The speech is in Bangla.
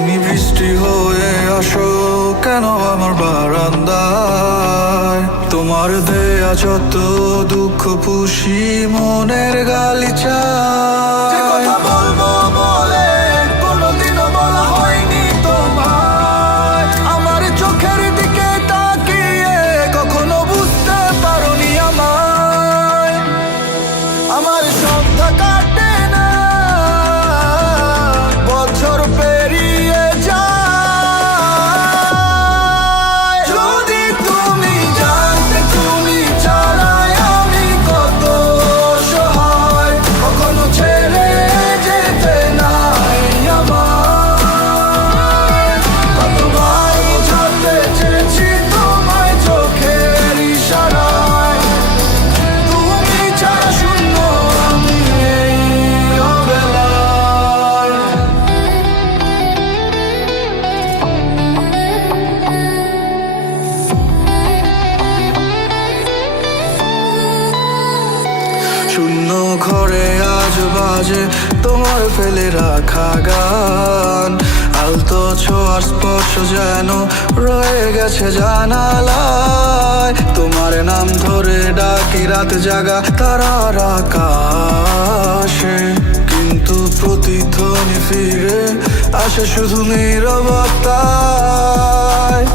বৃষ্টি হয়ে আসো কেন আমার বারান্দায়? তোমার দেয়া যত দুঃখ পুষি মনের গালিচা শূন্য ঘরে আজ বাজে তোমার ফেলে রাখা গান। আলতো ছোঁয়ার স্পর্শ যেন রয়ে গেছে জানালায়। তোমার নাম ধরে ডাকি রাত জাগা তারার আকাশে। কিন্তু প্রতিধ্বনি ফিরে আসে শুধু নীরবতায়।